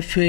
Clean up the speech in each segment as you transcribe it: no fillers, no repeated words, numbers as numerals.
FA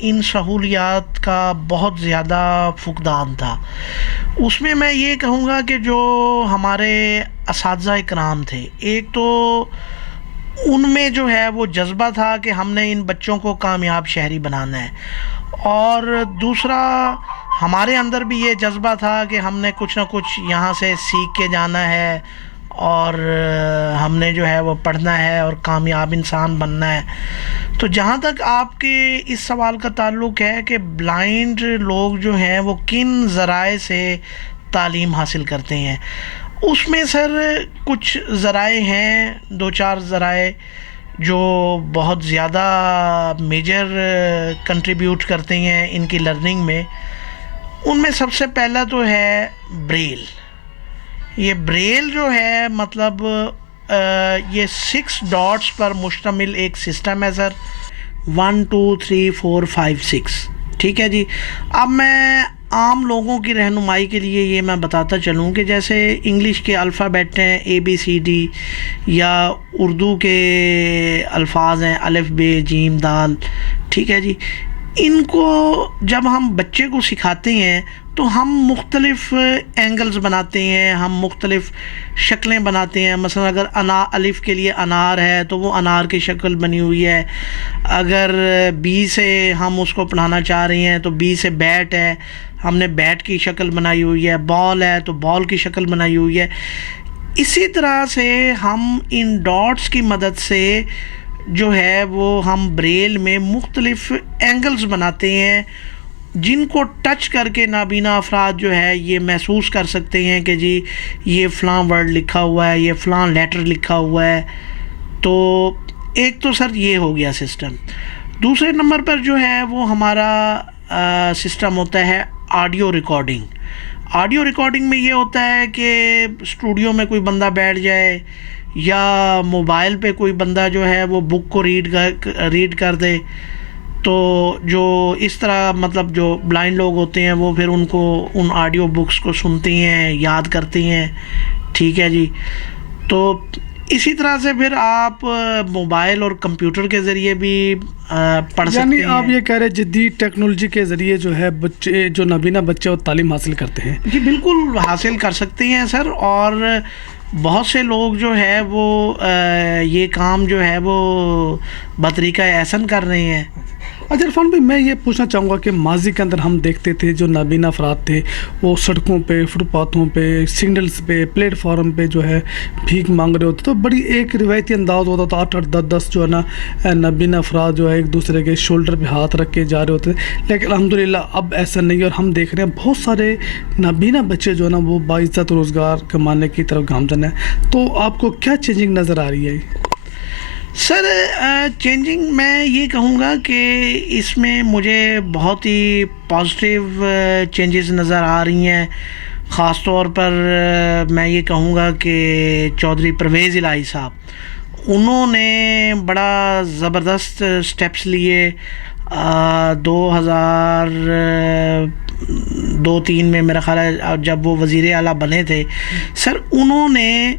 ان سہولیات کا بہت زیادہ فقدان تھا. اس میں میں یہ کہوں گا کہ جو ہمارے اساتذہ اکرام تھے، ایک تو ان میں جو ہے وہ جذبہ تھا کہ ہم نے ان بچوں کو کامیاب شہری بنانا ہے، اور دوسرا ہمارے اندر بھی یہ جذبہ تھا کہ ہم نے کچھ نہ کچھ یہاں سے سیکھ کے جانا ہے، اور ہم نے جو ہے وہ پڑھنا ہے اور کامیاب انسان بننا ہے. تو جہاں تک آپ کے اس سوال کا تعلق ہے کہ بلائنڈ لوگ جو ہیں وہ کن ذرائع سے تعلیم حاصل کرتے ہیں، اس میں سر کچھ ذرائع ہیں، دو چار ذرائع جو بہت زیادہ میجر کنٹریبیوٹ کرتے ہیں ان کی لرننگ میں. ان میں سب سے پہلا تو ہے بریل. یہ بریل جو ہے مطلب یہ 6 ڈاٹس پر مشتمل ایک سسٹم ہے سر. 1 2 3 4 5 6. ٹھیک ہے جی. اب میں عام لوگوں کی رہنمائی کے لیے یہ میں بتاتا چلوں کہ جیسے انگلش کے الفابیٹ ہیں ABCD، یا اردو کے الفاظ ہیں الف ب جیم دال. ٹھیک ہے جی. ان کو جب ہم بچے کو سکھاتے ہیں تو ہم مختلف اینگلز بناتے ہیں، ہم مختلف شکلیں بناتے ہیں. مثلا اگر الف کے لیے انار ہے تو وہ انار کی شکل بنی ہوئی ہے. اگر بی سے ہم اس کو پڑھانا چاہ رہے ہیں تو بی سے بیٹ ہے، ہم نے بیٹ کی شکل بنائی ہوئی ہے. بال ہے تو بال کی شکل بنائی ہوئی ہے. اسی طرح سے ہم ان ڈاٹس کی مدد سے جو ہے وہ ہم بریل میں مختلف اینگلز بناتے ہیں، جن کو ٹچ کر کے نابینا افراد جو ہے یہ محسوس کر سکتے ہیں کہ جی یہ فلاں ورڈ لکھا ہوا ہے، یہ فلاں لیٹر لکھا ہوا ہے. تو ایک تو سر یہ ہو گیا سسٹم. دوسرے نمبر پر جو ہے وہ ہمارا سسٹم ہوتا ہے آڈیو ریکارڈنگ. آڈیو ریکارڈنگ میں یہ ہوتا ہے کہ اسٹوڈیو میں کوئی بندہ بیٹھ جائے یا موبائل پہ کوئی بندہ جو ہے وہ بک کو ریڈ کر دے، تو جو اس طرح مطلب جو بلائنڈ لوگ ہوتے ہیں وہ پھر ان کو ان آڈیو بکس کو سنتے ہیں، یاد کرتے ہیں. ٹھیک ہے جی. تو اسی طرح سے پھر آپ موبائل اور کمپیوٹر کے ذریعے بھی پڑھ سکتے ہیں. یعنی آپ یہ کہہ رہے جدید ٹیکنالوجی کے ذریعے جو ہے بچے، جو نابینا بچے وہ تعلیم حاصل کرتے ہیں؟ جی بالکل حاصل کر سکتے ہیں سر. اور بہت سے لوگ جو ہے وہ یہ کام جو ہے وہ بطریقہ احسن کر رہے ہیں. اچھا عرفان بھائی، میں یہ پوچھنا چاہوں گا کہ ماضی کے اندر ہم دیکھتے تھے جو نابینا افراد تھے وہ سڑکوں پہ، فٹ پاتھوں پہ، سگنلز پہ، پلیٹ فارم پہ جو ہے بھیک مانگ رہے ہوتے. تو بڑی ایک روایتی انداز ہوتا تھا، 8 8 10 10 جو ہے نا نابینا افراد جو ہے ایک دوسرے کے شولڈر پہ ہاتھ رکھ کے جا رہے ہوتے تھے. لیکن الحمدللہ اب ایسا نہیں ہے، اور ہم دیکھ رہے ہیں بہت سارے نابینا بچے جو ہے نا وہ باعزت روزگار کمانے کی طرف گامزن ہیں. تو آپ کو کیا چینجنگ نظر آ رہی ہے؟ سر چینجنگ میں یہ کہوں گا کہ اس میں مجھے بہت ہی پازیٹیو چینجز نظر آ رہی ہیں. خاص طور پر میں یہ کہوں گا کہ چودھری پرویز الہی صاحب، انہوں نے بڑا زبردست سٹیپس لیے. 2002-03 میں میرا خیال ہے جب وہ وزیر اعلیٰ بنے تھے سر، انہوں نے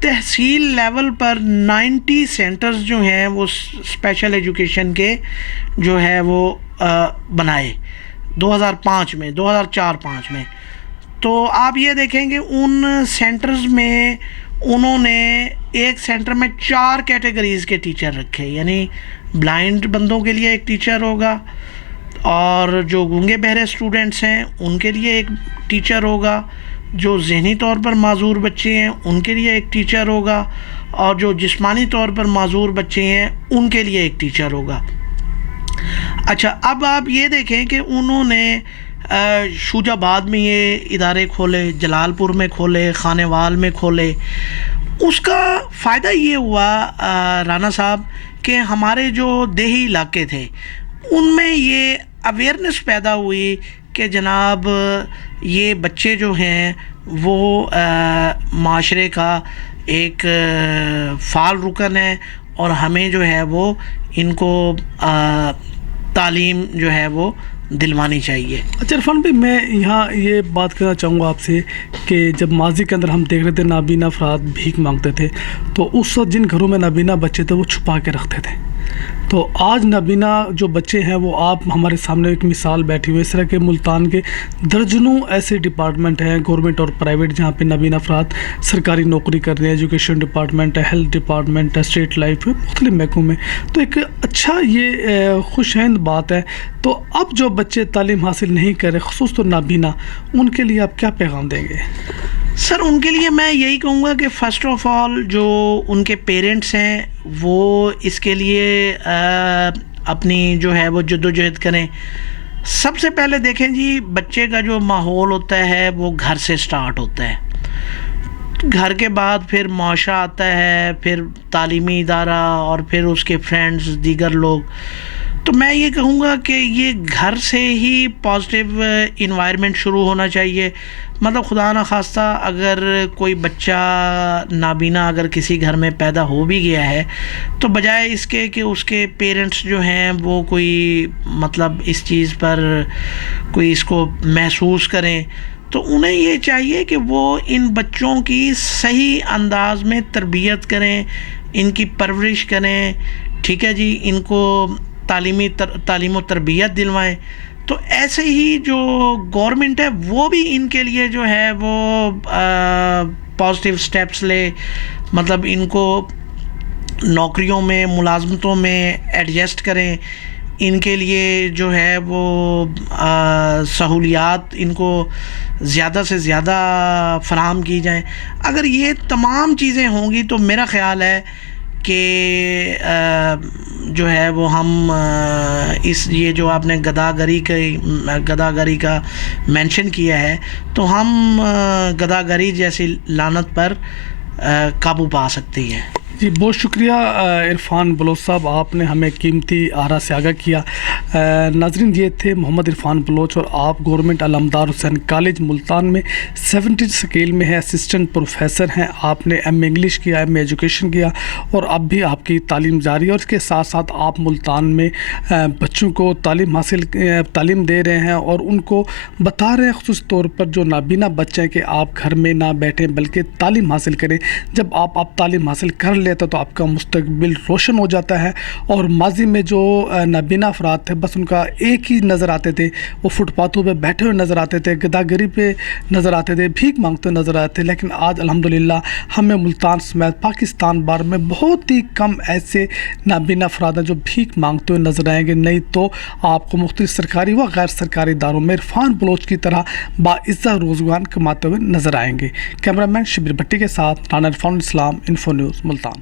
تحصیل لیول پر 90 سینٹرز جو ہیں وہ اسپیشل ایجوکیشن کے جو ہے وہ بنائے 2004-5 میں. تو آپ یہ دیکھیں کہ ان سینٹرز میں انہوں نے ایک سینٹر میں 4 کیٹیگریز کے ٹیچر رکھے. یعنی بلائنڈ بندوں کے لیے ایک ٹیچر ہوگا، اور جو گونگے بہرے اسٹوڈنٹس ہیں ان کے لیے ایک ٹیچر ہوگا، جو ذہنی طور پر معذور بچے ہیں ان کے لیے ایک ٹیچر ہوگا، اور جو جسمانی طور پر معذور بچے ہیں ان کے لیے ایک ٹیچر ہوگا. اچھا، اب آپ یہ دیکھیں کہ انہوں نے شوجہ آباد میں یہ ادارے کھولے، جلال پور میں کھولے، خانے وال میں کھولے. اس کا فائدہ یہ ہوا رانا صاحب کہ ہمارے جو دیہی علاقے تھے ان میں یہ اویئرنیس پیدا ہوئی کہ جناب یہ بچے جو ہیں وہ معاشرے کا ایک فعال رکن ہے، اور ہمیں جو ہے وہ ان کو تعلیم جو ہے وہ دلوانی چاہیے. اچھا عرفان بھائی، میں یہاں یہ بات کرنا چاہوں گا آپ سے کہ جب ماضی کے اندر ہم دیکھ رہے تھے نابینا افراد بھیک مانگتے تھے، تو اس وقت جن گھروں میں نابینا بچے تھے وہ چھپا کے رکھتے تھے تو آج نابینا جو بچے ہیں وہ آپ ہمارے سامنے ایک مثال بیٹھی ہوئی، اس طرح کے ملتان کے درجنوں ایسے ڈپارٹمنٹ ہیں گورنمنٹ اور پرائیویٹ جہاں پہ نابینا افراد سرکاری نوکری کر رہے ہیں، ایجوکیشن ڈپارٹمنٹ ہے، ہیلتھ ڈپارٹمنٹ ہے، اسٹریٹ لائف ہے، مختلف محکموں میں. تو ایک اچھا یہ خوش آئند بات ہے. تو اب جو بچے تعلیم حاصل نہیں کر رہے، خصوص تو نابینا، ان کے لیے آپ کیا پیغام دیں گے؟ سر ان کے لیے میں یہی کہوں گا کہ فرسٹ آف آل جو ان کے پیرنٹس ہیں وہ اس کے لیے اپنی جو ہے وہ جدوجہد کریں. سب سے پہلے دیکھیں جی، بچے کا جو ماحول ہوتا ہے وہ گھر سے سٹارٹ ہوتا ہے، گھر کے بعد پھر معاشرہ آتا ہے، پھر تعلیمی ادارہ، اور پھر اس کے فرینڈز، دیگر لوگ. تو میں یہ کہوں گا کہ یہ گھر سے ہی پازیٹیو انوائرمنٹ شروع ہونا چاہیے. مطلب خدا نخواستہ اگر کوئی بچہ نابینا اگر کسی گھر میں پیدا ہو بھی گیا ہے، تو بجائے اس کے کہ اس کے پیرنٹس جو ہیں وہ کوئی مطلب اس چیز پر کوئی اس کو محسوس کریں، تو انہیں یہ چاہیے کہ وہ ان بچوں کی صحیح انداز میں تربیت کریں، ان کی پرورش کریں، ٹھیک ہے جی، ان کو تعلیم و تربیت دلوائیں. تو ایسے ہی جو گورنمنٹ ہے وہ بھی ان کے لیے جو ہے وہ پازیٹیو سٹیپس لے، مطلب ان کو نوکریوں میں، ملازمتوں میں ایڈجسٹ کریں، ان کے لیے جو ہے وہ سہولیات ان کو زیادہ سے زیادہ فراہم کی جائیں. اگر یہ تمام چیزیں ہوں گی تو میرا خیال ہے کہ جو ہے وہ ہم یہ جو آپ نے گداگری کا مینشن کیا ہے، تو ہم گداگری جیسی لعنت پر قابو پا سکتی ہیں. جی بہت شکریہ عرفان بلوچ صاحب، آپ نے ہمیں قیمتی آرا سے آگاہ کیا. ناظرین، یہ تھے محمد عرفان بلوچ، اور آپ گورنمنٹ علمدار حسین کالج ملتان میں 70 اسکیل میں ہے، اسسٹنٹ پروفیسر ہیں. آپ نے ایم اے انگلش کیا، ایم اے ایجوکیشن کیا، اور اب بھی آپ کی تعلیم جاری ہے، اور اس کے ساتھ ساتھ آپ ملتان میں بچوں کو تعلیم دے رہے ہیں، اور ان کو بتا رہے ہیں خصوصی طور پر جو نابینا بچے ہیں کہ آپ گھر میں نہ بیٹھیں بلکہ تعلیم حاصل کریں. جب آپ تعلیم حاصل کر لیتا تو آپ کا مستقبل روشن ہو جاتا ہے. اور ماضی میں جو نابینا افراد تھے، بس ان کا ایک ہی نظر آتے تھے، وہ فٹ پاتھوں پہ بیٹھے ہوئے نظر آتے تھے، گداگری پہ نظر آتے تھے، بھیک مانگتے ہوئے نظر آتے تھے. لیکن آج الحمدللہ ہمیں ملتان سمیت پاکستان بھر میں بہت ہی کم ایسے نابینا افراد ہیں جو بھیک مانگتے ہوئے نظر آئیں گے. نہیں تو آپ کو مختلف سرکاری و غیر سرکاری اداروں میں عرفان بلوچ کی طرح باعزت روزگار کماتے ہوئے نظر آئیں گے. کیمرہ مین شبیر بھٹی کے ساتھ رانا عرفان اسلام، انفو نیوز ملتان.